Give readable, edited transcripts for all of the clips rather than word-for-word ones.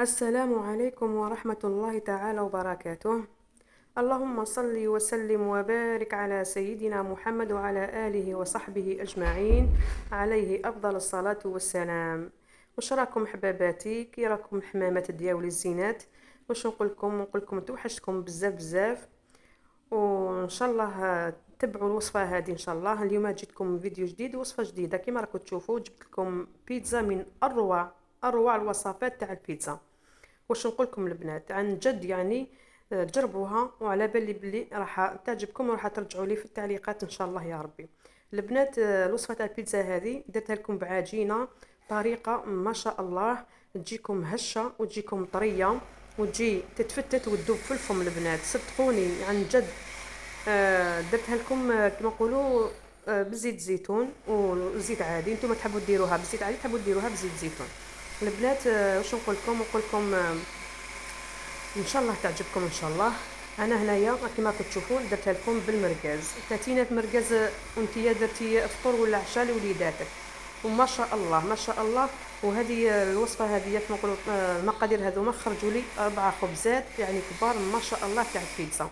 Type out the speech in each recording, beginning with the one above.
السلام عليكم ورحمة الله تعالى وبركاته. اللهم صل وسلم وبارك على سيدنا محمد وعلى آله وصحبه أجمعين، عليه أفضل الصلاة والسلام. واش راكم حباباتي؟ كي راكم الحمامات دياولي الزينات؟ واش نقول لكم توحشتكم بزاف بزاف، وان شاء الله تبعوا الوصفه هذه. ان شاء الله اليوم جيتكم فيديو جديد، وصفه جديده. كما راكم تشوفوا جبت لكم بيتزا من اروع الوصفات تاع البيتزا. واش نقول لكم البنات عن جد يعني، جربوها وعلى بالي بلي راح تعجبكم، وراح ترجعوا لي في التعليقات ان شاء الله يا ربي. البنات، الوصفه تاع البيتزا هذه درتها لكم بعجينه طريقه ما شاء الله، تجيكم هشه وتجيكم طريه وتجي تتفتت وتذوب في الفم. البنات صدقوني عن جد، درتها لكم كما نقولوا بزيت زيتون وزيت عادي. نتوما تحبوا ديروها بزيت عادي، تحبوا ديروها بزيت زيتون. البنات، واش نقول لكم ان شاء الله تعجبكم ان شاء الله. انا هنايا كما راكم تشوفون درتها لكم بالمركز 30 مركز، وانتيا درتي فطور ولا عشاء لوليداتك، وما شاء الله ما شاء الله. وهذه الوصفه هذه كما نقولوا المقادير هذوما خرجوا لي 4 خبزات يعني كبار ما شاء الله تاع البيتزا،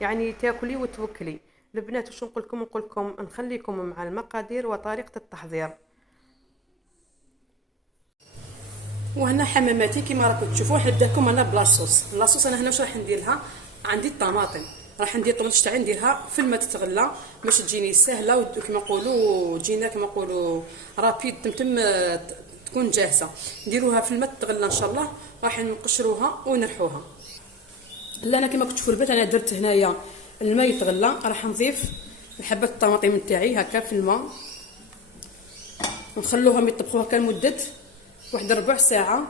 يعني تاكلي وتوكلي. البنات واش نقول لكم نخليكم مع المقادير وطريقه التحضير. وهنا حماماتي كما راكم تشوفوا. حنبدا لكم انا بلاصوص. انا هنا واش راح ندير لها؟ عندي الطماطم، راح ندير الطماطم تاعي نديرها في الماء تتغلى باش تجيني سهله، وكما نقولوا تجينا كما نقولوا رابيد تمتم، تكون جاهزه. نديروها في الماء تتغلى ان شاء الله، راح نقشروها ونرحوها. لا انا كما كنت تشوفوا البنات، انا درت هنايا الماء يتغلى، راح نضيف الحبات الطماطم تاعي هكا في الماء، ونخلوهم يطبخوا هكا لمده واحد ربع ساعه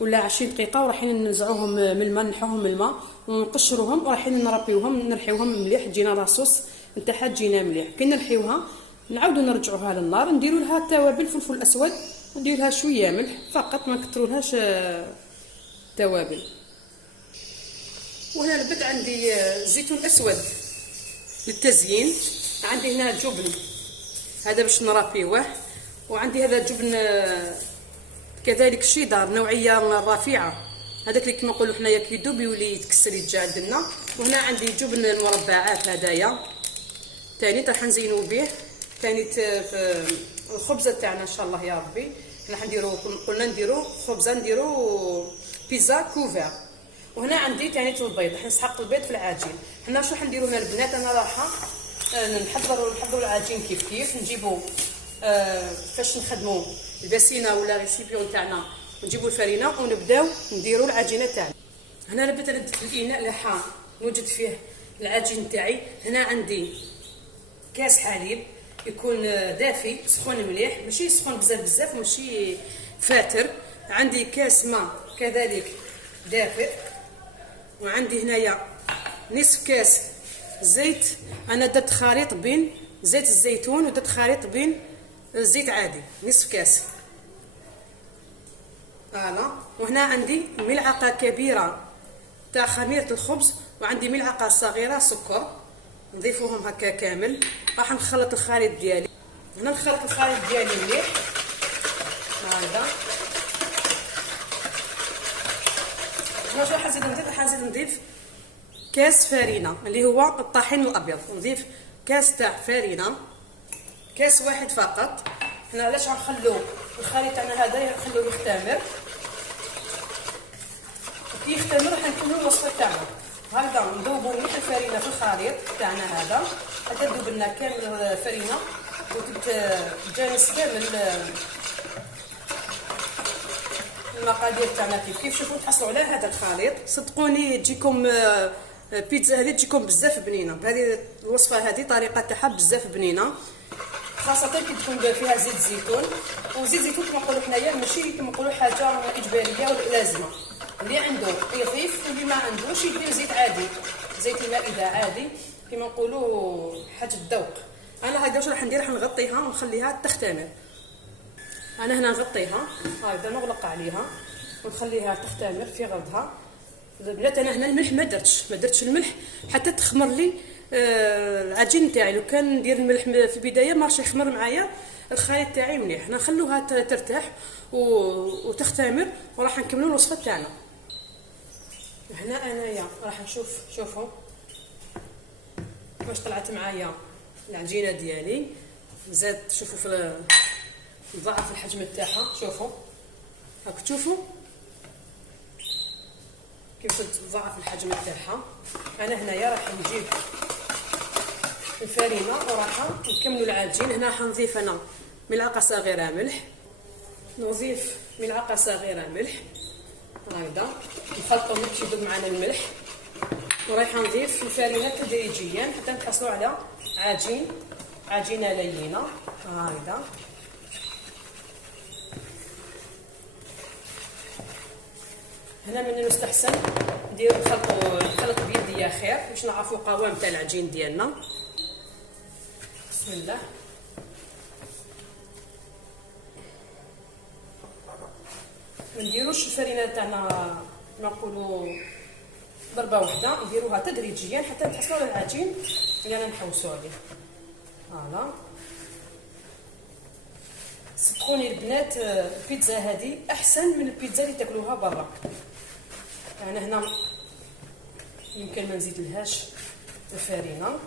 ولا 20 دقيقه، ورايحين ننزعوهم من الماء، نحوهم من الماء ونقشروهم، ورايحين نربيوهم نرحيوهم مليح، تجينا لاصوص نتاعها تجينا مليح. كي نرحيوها نعاودو نرجعوها للنار، نديروا لها توابل فلفل اسود، وندير لها شويه ملح فقط، ما نكثرولهاش توابل. وهنا البت عندي زيتون اسود للتزيين، عندي هنا جبن هذا باش نرابيوه، وعندي هذا جبن كذلك شيدار نوعيه رفيعه، هذاك اللي كما نقولوا حنايا كيدوب يولي يتكسر يتجا عندنا. وهنا عندي جبن المربعات هدايا ثاني راح نزينوا به ثاني في الخبزه تاعنا ان شاء الله يا ربي. راح نديروا قلنا نديروا خبزه، نديروا بيتزا كوفر. وهنا عندي ثاني البيض، راح نسحق البيض في العجين. حنا شو راح نديروا هنا البنات؟ انا راح نحضروا العجين كيف نجيبوا فاش نخدموا الباسينه ولا ريسيبيون تاعنا، نجيبوا الفرينه ونبداو نديروا العجينه تاعنا. هنا لبت ردت الاناء لحا نوجد فيه العجين تاعي. هنا عندي كاس حليب يكون دافي سخون مليح، ماشي سخون بزاف ماشي فاتر. عندي كاس ماء كذلك دافئ، وعندي هنايا نصف كاس زيت. انا درت خليط بين زيت الزيتون ودرت خليط بين الزيت عادي، نصف كاس. فوالا. وهنا عندي ملعقه كبيره تاع خميره الخبز، وعندي ملعقه صغيره سكر، نضيفوهم هكا كامل. راح نخلط الخليط ديالي. هنا نخلط الخليط ديالي مليح هذا. هنا شنو راح نزيد نضيف كاس فرينه اللي هو الطحين الابيض، نضيف كاس تاع فرينه، كاس واحد فقط. حنا علاش غنخلو الخليط تاعنا هذا نخلوه يختمر؟ كي يختمر راح نكملوا الوصفه تاعنا. هكذا نذوبوا مليح الفرينه في الخليط تاعنا هذا حتى تذوب لنا كامل الفرينه وتتجانس كامل المقادير تاعنا. كيف شوفوا تحصلوا على هذا الخليط، صدقوني تجيكم بيتزا هذه تجيكم بزاف بنينه. هذه الوصفه هذه طريقه تاعها بزاف بنينه، خاصه كي تكون فيها زيت زيتون. وزيت زيتون كما نقولوا حنايا ماشي كما نقولوا حاجه اجباريه ولا لازمه، اللي عنده يضيف واللي ما عندوش يدير زيت عادي، زيت المائده عادي كما نقولوا حاجه الذوق. انا هكذا واش راح ندير؟ راح نغطيها ونخليها تختمر. انا هنا نغطيها هكذا، نغلق عليها ونخليها تختمر في غرضها. البنات انا هنا الملح ما درتش الملح حتى تخمر لي العجين تاعي. لو كان ندير الملح في البدايه ما راحش يخمر معايا الخليط تاعي مليح. نخلوها ترتاح وتختمر، وراح نكملوا الوصفه تاعنا. هنا انايا راح نشوف، شوفوا واش طلعت معايا العجينه ديالي. زاد شوفوا في ضعف الحجم تاعها، شوفوا هاك تشوفوا كيف تضاعف الحجم تاعها. انا هنايا راح نجيب الفرينه وراح نكملوا العجين. هنا راح نضيف انا ملعقه صغيره ملح، نضيف ملعقه صغيره ملح هكذا، نخلطوا باش يذوب معنا الملح. ورايحه نضيف الفرينه تدريجيا حتى نحصلوا على عجينه لينه هكذا. هنا من المستحسن نديروا الخلط بيديا خير باش نعرفوا القوام تاع العجين ديالنا. بسم الله. ما نديروش الفرينه تاعنا نقولوا ضربه واحده، نديروها تدريجيا حتى نحصلوا على العجين اللي رانا نحوسوا عليه. فوالا صدقوني البنات، البيتزا هذه احسن من البيتزا اللي تاكلوها برا. يعني هنا يمكن ما نزيدلهاش الفرينه.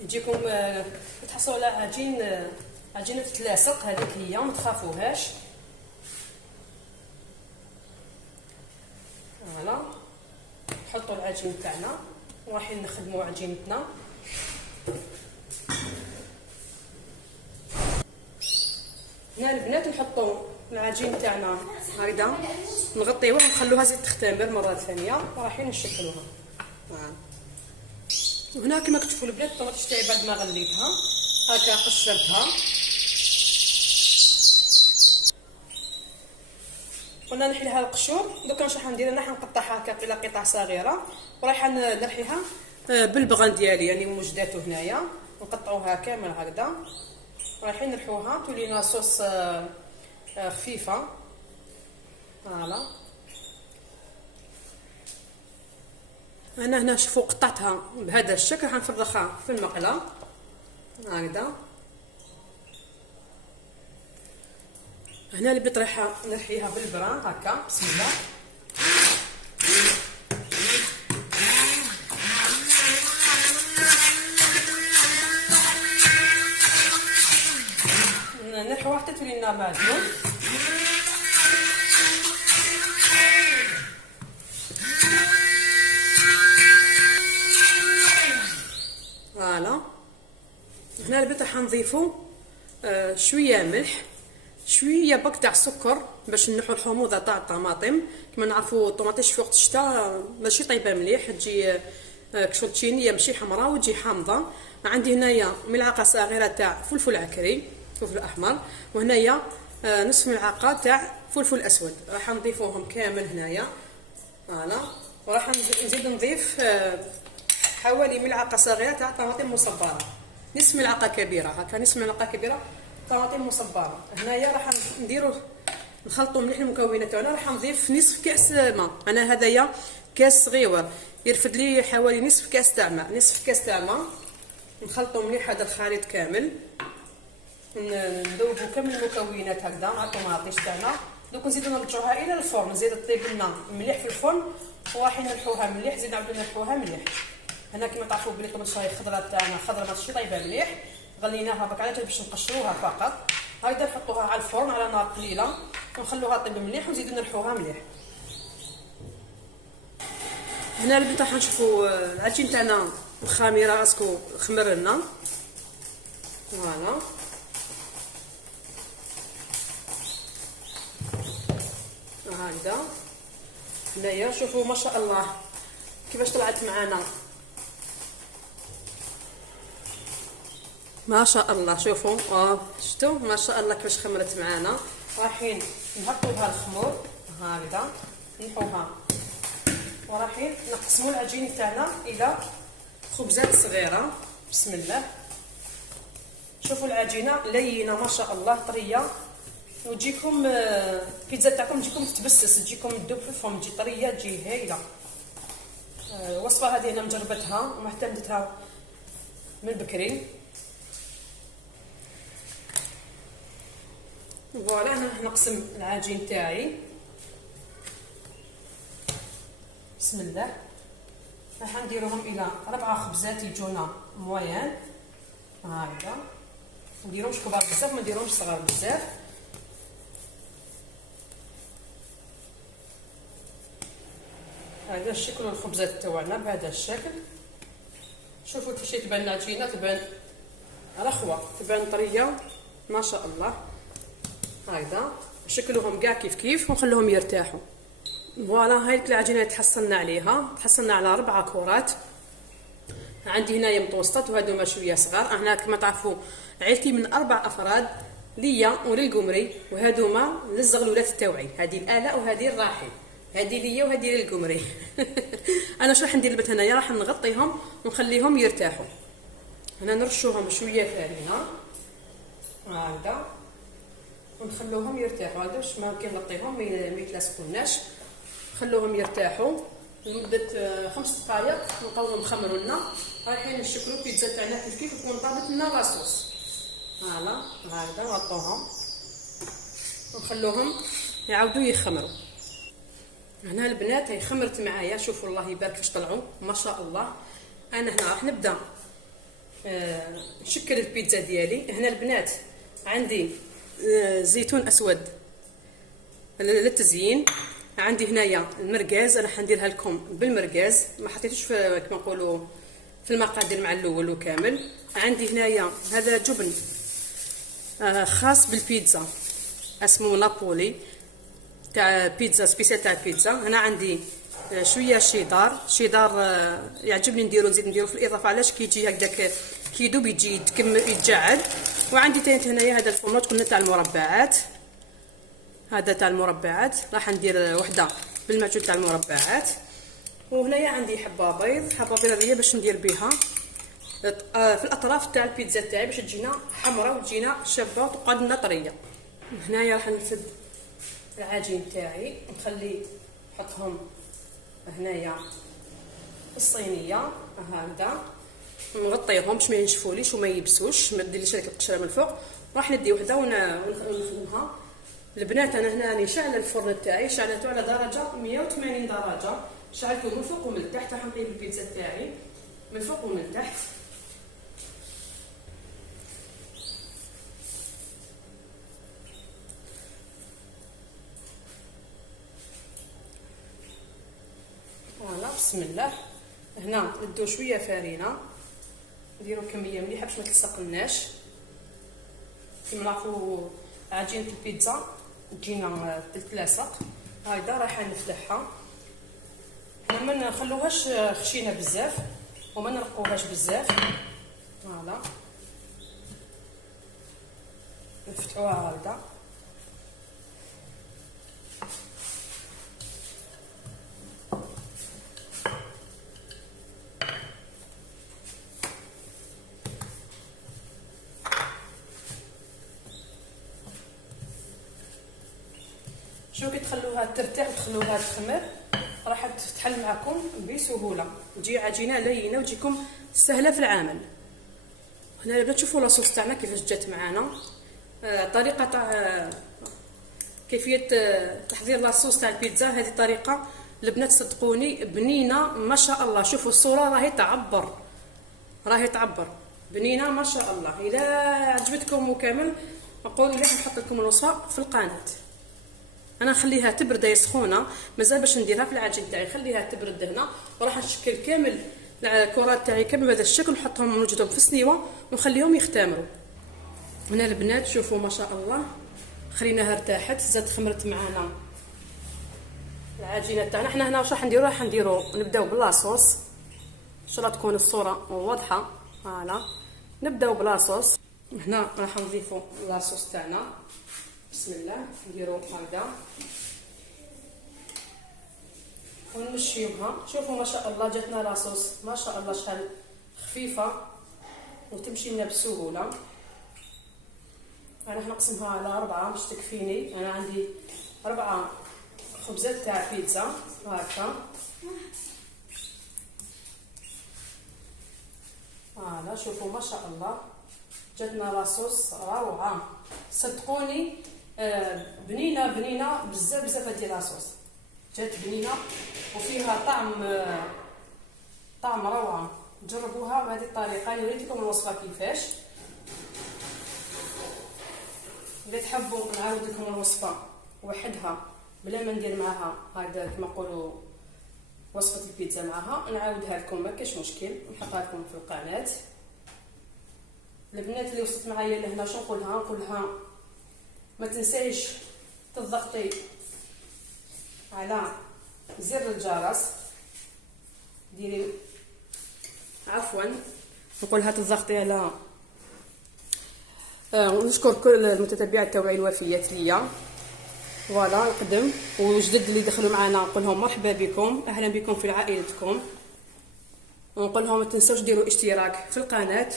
يجيكم تحصلوا على عجينه تلاصق، هذيك هي ما تخافوهاش. فوالا نحطوا العجين تاعنا ورايحين نخدموا عجينتنا. هنا البنات نحطوا العجين تاعنا هكذا، نغطيوها ونخلوها زيد تختمر مره ثانيه ورايحين نشكلوها. وهنا كما كتشوفوا البنات الطماطيش تاعي بعد ما غليتها هكا قشرتها. قلنا نحي لها القشور. دوكا واش راح ندير؟ راح نقطعها هكا الى قطع صغيره ورايحه نرحيها بالبغان ديالي، يعني وجداتو هنايا نقطعوها كامل هكذا رايحين نرحوها تولي لنا صوص خفيفه. فوالا انا هنا شوفوا قطعتها بهذا الشكل، راح نفرغها في المقله هكذا. هنا البيض رايحه نرحيها بالبران هكا. بسم الله. نرحوها حتى تولي لنا معجون. فوالا هنا البيض راح نضيفو شويه ملح، شويه بق تاع السكر باش نحو الحموضه تاع الطماطم. كما نعرفوا الطماطيش في وقت الشتاء ماشي طيبه مليح، تجي كشوتشينيه ماشي حمراء وتجي حامضه. عندي هنايا ملعقه صغيره تاع فلفل عكري، فلفل احمر، وهنايا نصف ملعقه تاع فلفل اسود. راح نضيفوهم كامل هنايا. فوالا وراح نزيد نضيف حوالي ملعقه صغيره تاع طماطم مصبره، نصف ملعقه كبيره هكا، نصف ملعقه كبيره طماطم مصبره. هنايا راح نديروا نخلطوا مليح المكونات تاعنا. راح نضيف نصف كاس ماء. انا هذايا كاس صغير يرفد لي حوالي نصف كاس تاع ماء، نصف كاس تاع ماء. نخلطوا مليح هذا الخليط كامل، نذوبوا كامل المكونات هكذا مع الطماطيش تاعنا. دوك نزيدو نرجعوها الى الفرن، نزيد طيب لنا مليح في الفرن وراح نرحوها مليح. زيد نعاودو نرحوها مليح. هنا كما تعرفوا بلي الطماطيش الخضراء تاعنا خضراء ماشي طايبه مليح، غليناها برك على باش نقشروها فقط. هكذا نحطوها على الفرن على نار قليله ونخلوها طيب مليح ونزيدو نرحوها مليح. هنا البنات راح نشوفوا العجين تاعنا الخميره اسكو خمر لنا. فوالا هكذا. هنايا شوفوا ما شاء الله كيفاش طلعت معانا، ما شاء الله. شوفوا شفتوا ما شاء الله كيفاش خمرت معانا. رايحين نهبطوا بها الخمور هكذا، نحوها ورايحين نقسموا العجين تاعنا الى خبزات صغيره. بسم الله. شوفوا العجينه لينه ما شاء الله طريه، وتجيكم البيتزا تاعكم تجيكم تتبسس، تجيكم تذوب في الفم، تجي طريه تجي هايله. الوصفه هذه انا مجربتها ومعتمدتها من بكري. فوالا انا نقسم العجين تاعي. بسم الله. راح نديروهم الى 4 خبزات يجونا مويان هكذا. نديروهمش كبار بزاف ما نديروهمش صغار بزاف. هذا الشكل الخبزات تاعنا بهذا الشكل. شوفوا كيفاش تبان العجينه، تبان رخوه، تبان طريه ما شاء الله. هكذا شكلهم كاع كيف كيف ونخلوهم يرتاحوا. فوالا هاي العجينه اللي تحصلنا عليها، تحصلنا على 4 كرات. عندي هنايا متوسطات وهذوما شويه صغار. هنا كما تعرفوا عيلتي من 4 افراد، ليا وللقمري، وهذوما للزغلولات تاوعي. هذه الاله وهذه الراحل، هذه ليا وهذه للقمري. انا شو راح ندير البت هنايا؟ راح نغطيهم ونخليهم يرتاحوا. هنا نرشوهم شويه فرينه هكذا ونخلوهم يرتاحوا. هذا باش ما كنغطيهم ما يتلاصقوناش. خلوهم يرتاحوا لمده 5 دقائق. نبقاو نخمروا لنا. رايحين نشكلوا البيتزا تاعنا كيف كيف تكون طابت لنا لاصوص. فوالا هكذا نغطوهم ونخلوهم يعاودوا يخمروا. هنا البنات هي خمرت معايا. شوفوا الله يبارك كيفاش طلعوا ما شاء الله. انا هنا راح نبدا نشكل البيتزا ديالي. هنا البنات عندي زيتون اسود للتزيين. عندي هنايا المرقاز، راح نديرها لكم بالمرقاز، ما حطيتوش في كما نقولوا في المقادير مع الاول وكامل. عندي هنايا هذا جبن خاص بالبيتزا اسمه نابولي تاع بيتزا، سبيسيال تاع البيتزا. هنا عندي شويه شيدار يعجبني نديرو، نزيد نديرو في الاضافه. علاش؟ كيجي هكذاك كيدوب يجي يتجعد. وعندي ثاني هنايا هذا الفرنوت قلنا تاع المربعات، هذا تاع المربعات راح ندير وحده بالمعجون تاع المربعات. وهنايا عندي حبه بيض هذه باش ندير بها في الاطراف تاع البيتزا تاعي باش تجينا حمراء وتجينا شابه وتبقى لنا طريه. هنايا راح نفد العجين تاعي نخلي نحطهم هنايا في الصينيه هكذا، نغطيهم باش ما ينشفوليش وما يبسوش، ما نديرليش هذيك القشره من الفوق. راح ندي وحده ونخدمها. البنات انا هنا راني شاعله الفرن تاعي، شعلته على درجه 180 درجه، شعلته من فوق ومن تحت. راح نقيم البيتزا تاعي من فوق ومن تحت. فوالا بسم الله. هنا ندو شويه فرينه، نديرو كميه مليحه باش ما تلصقلناش. كيما نعرفوا عجينه البيتزا تجينا تتلاصق. هكذا راح نفتحها. ما نخلوهاش خشينه بزاف وما نرقوهاش بزاف. فوالا نفتحوها هكذا. شو كي تخلوها ترتاح وتخلوها تخمر راح تتحل معكم بسهوله، تجي عجينه لينه وتجيكم سهله في العمل. هنا بغيت تشوفوا لاصوص تاعنا كيفاش جات معنا. طريقه تاع كيفيه تحضير لاصوص تاع البيتزا. هذه طريقه البنات صدقوني بنينه ما شاء الله. شوفوا الصوره راهي تعبر بنينه ما شاء الله. اذا عجبتكم وكامل قولوا لي نحط لكم الوصفه في القناه. انا نخليها تبرد سخونه مازال باش نديرها في العجين تاعي. خليها تبرد هنا وراح نشكل كامل الكرات تاعي كامل بهذا الشكل، نحطهم نوجدهم في السنيوه ونخليهم يختمروا. هنا البنات شوفوا ما شاء الله خليناها ارتاحت، زاد خمرت معنا العجينه تاعنا. حنا هنا واش راح نديرو نبداو بلاصوص ان شاء الله تكون الصوره واضحه. فوالا نبداو بلاصوص. هنا راح نضيفوا لاصوص تاعنا. بسم الله نديرو هكذا ونمشيوها. شوفوا ما شاء الله جاتنا لاصوص ما شاء الله شحال خفيفه وتمشي لنا بسهوله. انا راح نقسمها على 4 باش تكفيني. انا عندي 4 خبزات تاع بيتزا هكا. فوالا شوفوا ما شاء الله جاتنا لاصوص روعه صدقوني. بنينه بنينه بزاف بزاف هادي لاصوص جات بنينه وفيها طعم روعه. جربوها بهذه الطريقه اللي وريت لكم الوصفه كيفاش. اذا تحبوا نعاود لكم الوصفه وحدها بلا ما ندير معاها هذا كما نقولوا وصفه البيتزا معاها نعاودها لكم ما كاش مشكل نحطها لكم في القناه. البنات اللي وصلت معايا لهنا شنو نقولها ما تنسايش تضغطي على زر الجرس ديري عفوا نقولها تضغطي على ونشكر كل المتتبعات تاوعي الوفيات ليا. فوالا نقدم وجدد اللي دخلوا معنا نقول لهم مرحبا بكم اهلا بكم في عائلتكم. ونقول لهم ما تنسوش ديروا اشتراك في القناه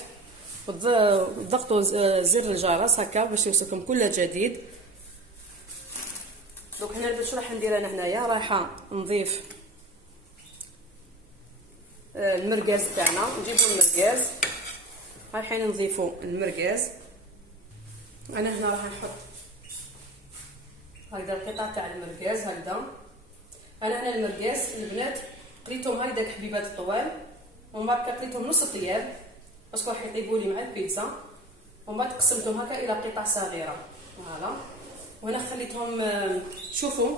وضغطوا زر الجرس هكا باش يوصلكم كل جديد. دونك هنا باش راح ندير انا هنايا رايحه نضيف المرقاز تاعنا. نجيبوا المرقاز رايحين نضيفوا المرقاز. انا هنا راح نحط هكذا القطع تاع المرقاز هكذا. انا هنا المرقاز البنات قليتهم هكذاك حبيبات الطوال ومن بعد قليتهم نص طياب باسكو راح يطيبوا لي مع البيتزا ومن بعد قسمتهم هكا الى قطع صغيره. فوالا وهنا خليتهم شوفوا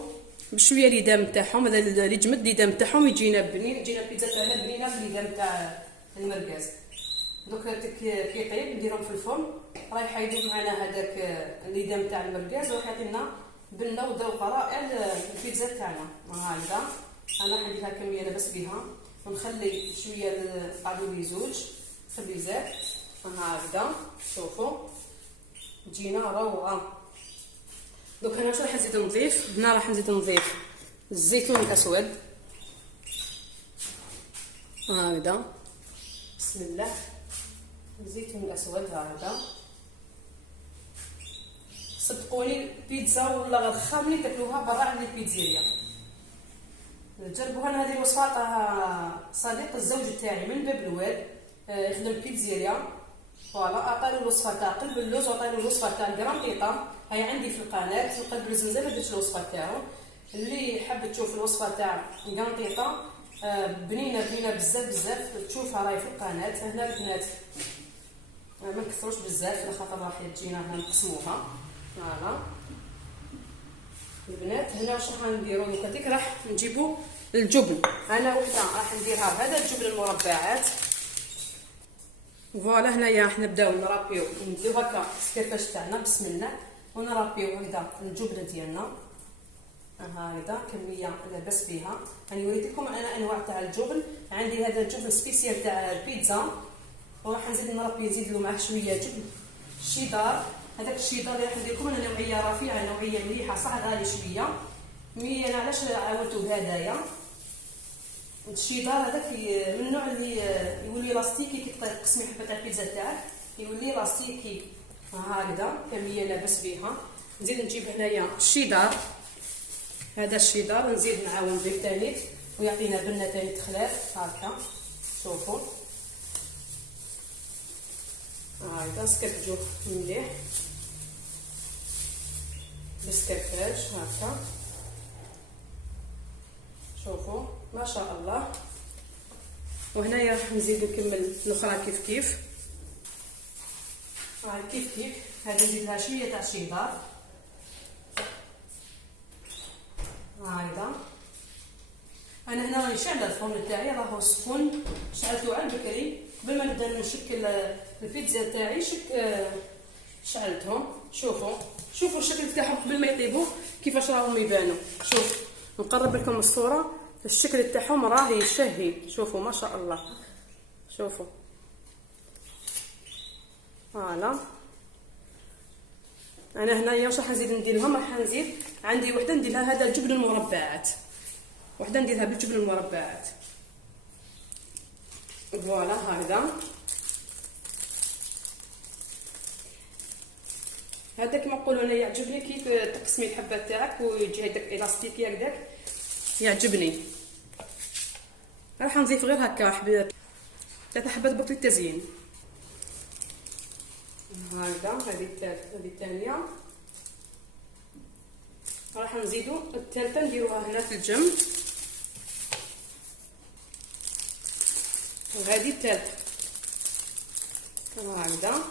بشويه ليدام تاعهم. هذا اللي جمد ليدام تاعهم يجينا بنين يجينا البيتزا تاعنا بنينه بالليدام تاع المرقاز. دوك كي يطيب نديرهم في الفرن رايح يدوب معنا هذاك الليدام تاع المرقاز وراح يعطينا بنه وذوق رائع البيتزا تاعنا. هكذا انا نديرها كميه لاباس بها ونخلي شويه قعدوا لي زوج خبيزات هكذا. شوفوا تجينا روعه. دوك انا واش راح نزيد نضيف هنا راح نزيد نضيف الزيتون الاسود هكذا. بسم الله الزيتون الاسود هكذا. صدقوني البيتزا ولا غير خاملي تاكلوها برا عند البيتزيريا. جربوها. انا هذه الوصفه عطاها صديق الزوج تاعي من باب الواد يخدم بيتزيريا. فوالا عطاني الوصفه تاع قلب اللوز وعطاني الوصفه تاع الكرامطيطه هاي عندي في القناه. في قلب اللوز مازال ما درتش الوصفه تاعو. اللي حاب تشوف الوصفه تاع الكرامطيطه بنينه بزاف بزاف تشوفها راهي في القناه. هنا البنات ما نكثروش بزاف على خاطر راح تجينا هنا نقسموها. فوالا البنات هنا واش راح نديرو دوكا ديك راح نجيبو الجبن. انا وحده راح نديرها بهذا الجبن المربعات. فوالا هنايا راح نبداو نرابيو نديرو هكا السكرفاش تاعنا بسم الله ونرابيو هكذا الجبن ديالنا هكذا كميه لاباس بها. راني وريت لكم انا انواع تاع الجبن. عندي هذا الجبن سبيسيال تاع البيتزا وراح نزيد نربي نزيد له معاه شويه جبن الشيدار. هذاك الشيدار اللي راح ندير لكم انا نوعيه رفيعه نوعيه مليحه صح غالي شويه. مي انا علاش عاودته بهدايا الشيدار هذاك من النوع اللي يولي لاستيكي كي تقسمي حبه تاع البيتزا تاعك يولي لاستيكي هكذا كميه لاباس بها. نزيد نجيب هنايا الشيدار. هذا الشيدار نزيد معاه ونضيف ثاني ويعطينا بنه ثاني تخلاف هكا. شوفوا هكذا نسكرفجوه مليح بالسكرفاج هكا. شوفوا ما شاء الله. وهنايا راح نزيد نكمل الاخرى كيف كيف كيف كيف. هذه نزيد لها شويه تاع الشيدار هكذا. انا هنا راني شاعله الفرن تاعي راهو سخون شعلته على بكري قبل ما نبدا نشكل البيتزا تاعي شعلتهم. شوفوا الشكل تاعهم قبل ما يطيبوا كيفاش راهم يبانوا. شوف نقرب لكم الصوره الشكل تاعهم راهي شهي. شوفوا ما شاء الله. شوفوا فوالا. انا هنايا واش راح نزيد ندير لهم راح نزيد عندي وحده ندير لها هذا الجبن المربعات وحده نديرها بالجبن المربعات. فوالا هكذا. هذا كما نقولوا انا يعجبني كيف تقسمي الحبه تاعك ويجي هذاك الاستيكي هكذاك يعجبني. راح نضيف غير هكا 3 حبات برك للتزيين. هكذا. هذه الثالثه، هذه الثانيه. راح نزيدو الثالثه نديروها هنا في الجنب. وهذه الثالثه هكذا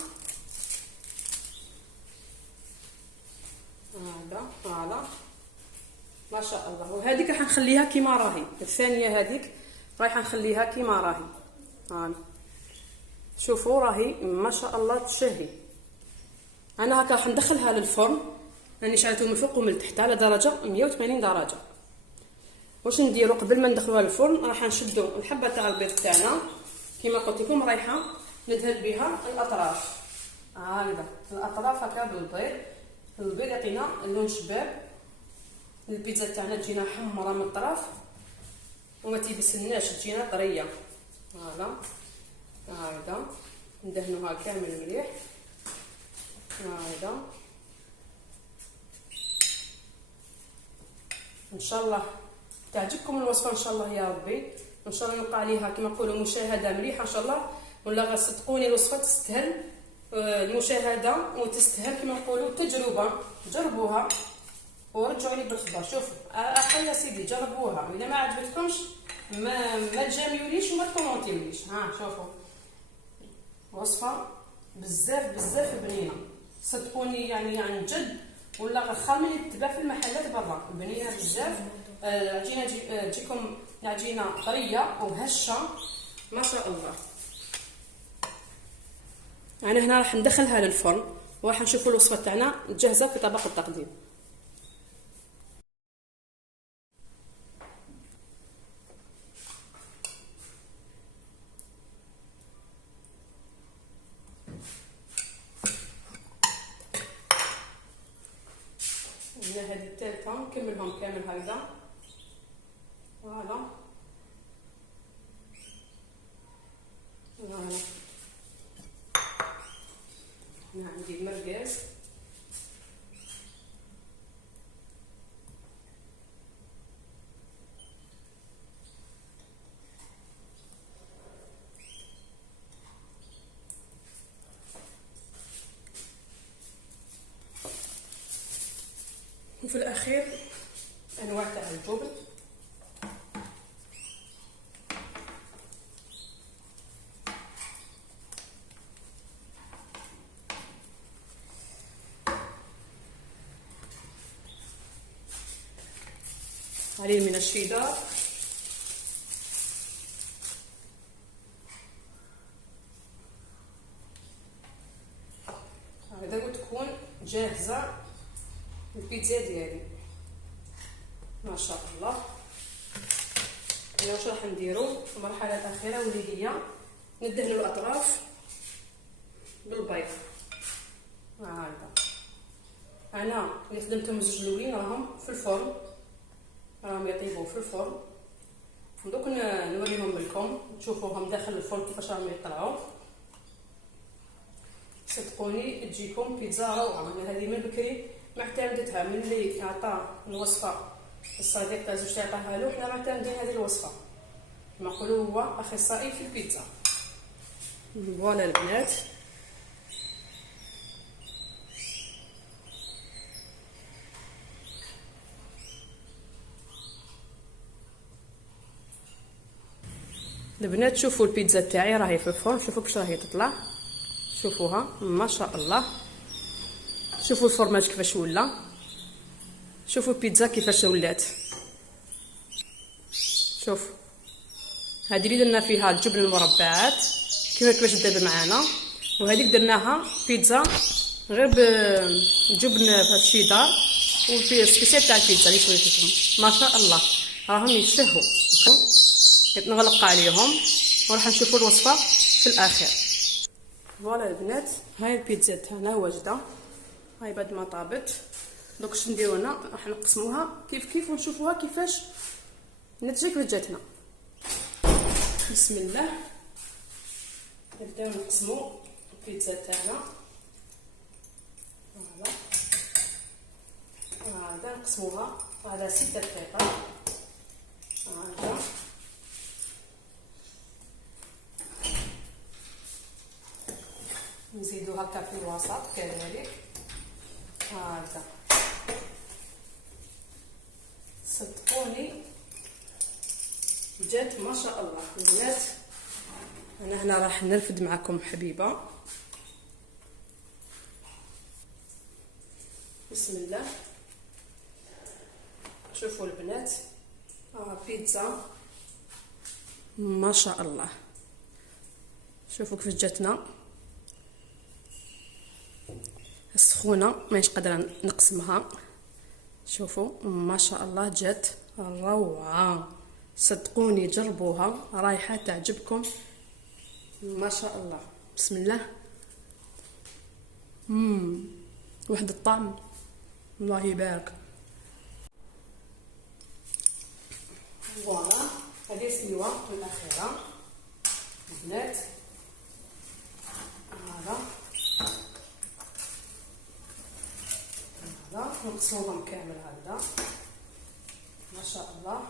فوالا ما شاء الله. وهذيك راح نخليها كيما راهي، الثانيه هذيك راح نخليها كيما راهي. هاني شوفوا راهي ما شاء الله تشهي. انا هكا راح ندخلها للفرن، راني شعلته من الفوق ومن التحت على درجه 180 درجه. واش نديرو قبل ما ندخلوها للفرن؟ راح نشدو الحبه تاع البيض تاعنا كيما قلت لكم، رايحه ندهن بها الاطراف هكذا، الاطراف هكا بالبيض. البيض يعطينا لون شباب، البيتزا تاعنا تجينا حمراء من الطرف وما تيبسلناش، تجينا طريه. فوالا هكذا ندهنوها كامل مليح هكذا. ان شاء الله تعجبكم الوصفه ان شاء الله يا ربي، ان شاء الله نلقى عليها كما نقولوا مشاهده مليحه ان شاء الله. ولا صدقوني الوصفه تستاهل المشاهده وتستاهل كما نقولوا تجربه. جربوها ورجعوا لي بالخبر. شوفوا اخي يا سيدي جربوها، اذا ما عجبتكمش ما تجاميوليش وما تكومونتيوليش. ها شوفوا وصفه بزاف بنينه صدقوني، يعني عن جد. ولا خير من اللي تتباع في المحلات برا، بنينه بزاف. العجينه تجيكم العجينه طريه وهشه ما شاء الله. انا هنا راح ندخلها للفرن وراح نشوفوا الوصفه تاعنا جاهزه في طبق التقديم. هنا هذه الثالثه نكملهم كامل هكذا. فوالا هنا عندي المرقاز وفي الاخير انواع تاع الجبن. قليل من الشيدر. هكذا وتكون جاهزه البيتزا ديالي ما شاء الله. انا واش راح نديرو المرحله الاخيره واللي هي ندهنوا الاطراف بالبيض هكذا. انا اللي خدمتهم الزوج الاولين راهم في الفرن، راهم يطيبوا في الفرن. دوك نوريهم لكم تشوفوهم داخل الفرن كيفاش راهم يطلعوا. صدقوني تجيكم بيتزا روعه. انا هذه من بكري معتمدتها، من اللي عطى الوصفه الصديق تاع زوجتي عطاها له، حنا معتمدين هذه الوصفه كما نقولوا هو اخصائي في البيتزا. فوالا البنات البنات شوفوا البيتزا تاعي راهي في الفرن، شوفوا كيفاش راهي تطلع، شوفوها ما شاء الله. شوفوا الفرماج كيفاش ولا، شوفوا البيتزا كيفاش ولات. شوف هذه اللي درنا فيها الجبن المربعات كيفاش داب معانا، وهذيك درناها بيتزا غير بالجبن الشيدر وفي السبيسيال تاع البيتزا اللي شويتكم ما شاء الله راهم يشهوا. نغلق عليهم وراح نشوفوا الوصفه في الاخير. فوالا البنات هاي البيتزا تاعنا واجده، هاي بعد ما طابت. دوك اش نديرو هنا راح نقسموها كيف ونشوفوها كيفاش النتيجه كيف جاتنا. بسم الله نبداو نقسمو البيتزا تاعنا. فوالا هذا نقسموها على 6 دقائق هكذا. نزيدوها هكا في الوسط كذلك هكذا. صدقوني جات ما شاء الله البنات. انا هنا راح نرفد معكم حبيبه. بسم الله. شوفوا البنات بيتزا ما شاء الله. شوفوا كيف جاتنا السخونه مانيش قادره نقسمها. شوفوا ما شاء الله جات روعه. صدقوني جربوها رايحه تعجبكم ما شاء الله. بسم الله. واحد الطعم الله يبارك. فوالا هذه سلوى الاخيره البنات. هذا نقسموهم كامل هكذا ما شاء الله.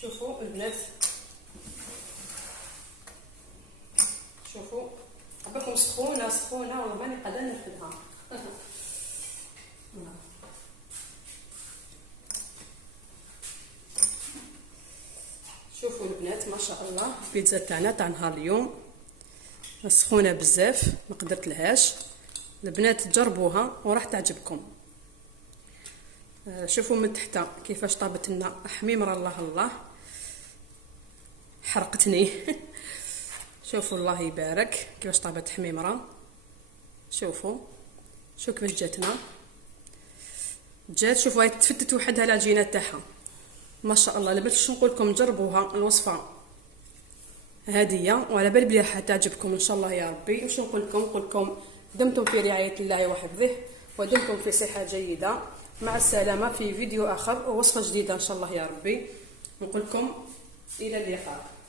شوفوا البنات، شوفوا عباكم سخونه سخونه والله ماني قادره نرفدها. شوفوا البنات ما شاء الله البيتزا تاعنا تاع نهار اليوم سخونه بزاف ما قدرت لهاش. البنات جربوها وراح تعجبكم. شوفوا من تحت كيفاش طابت لنا حميمره الله الله حرقتني. شوفوا الله يبارك كيفاش طابت حميمره. شوفوا كيفاش جاتنا جات. شوفوا هاي تفتت وحدها العجينه تاعها ما شاء الله. على بالي شنو نقول لكم جربوها الوصفه هاديه وعلى بالي بلي راح تعجبكم ان شاء الله يا ربي. وش نقول لكم دمتم في رعايه الله وحفظه ودمتم في صحه جيده. مع السلامه في فيديو اخر ووصفه جديده ان شاء الله يا ربي. نقول لكم الى اللقاء.